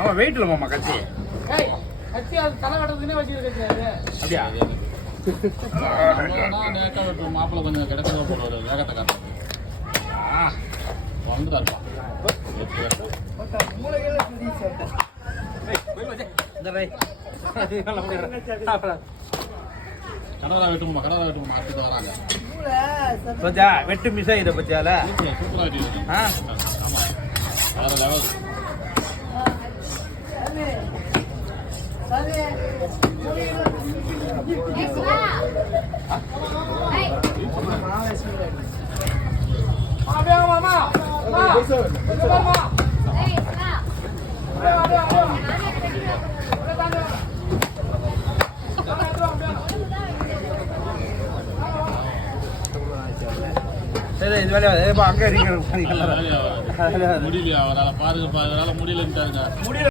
ஆமா வெயிட் இல்ல மாமா கட்சி. கட்சி அது தலை வெட்டுறதுக்குன்னே வச்சிருக்க கட்சி அது. அப்படியா? நேக்கா வெட்டுற மாப்பிள்ள கொஞ்சம் கிடைக்கிறதா போடுவாரு வேகத்தை காட்டுறது. வந்துடாருப்பா. கடவுளா வெட்டுமா அடுத்து வராங்க. பச்சா வெட்டு மிஸ் ஆகிட்ட பத்தியால. சூப்பரா இருக்கு. ஆமா வேற லெவல். சரி இது வேலையா அங்கே முடியலையா அவரால் பாருங்க முடியலன்ட்டாருங்க.